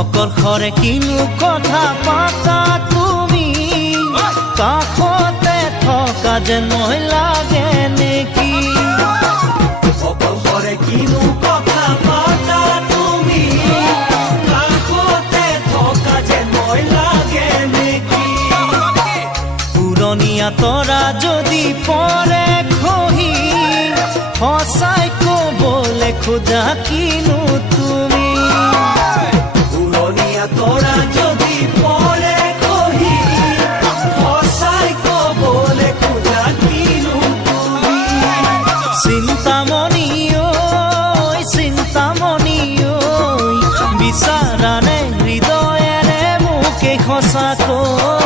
অকৰ্ষৰে কিনো কথা পাতা তুমি কাষতে থকা যেন মই লাগে নেকি অকৰ্ষৰে কিনো কথা পাতা তুমি কাষতে থকা যেন মই লাগে নেকি পুৰণিয়া তৰা যদি পৰে খহি সঁচাই ক'বলৈ খোজা কিনো তুমি পুৰণিয়া তৰা যদি পৰে খহি সঁচাই ক'বলৈ খোজা কিনো তুমি চিন্তামণি ঐ বিচাৰানে হৃদয়েৰে মোকে সঁচাকৈ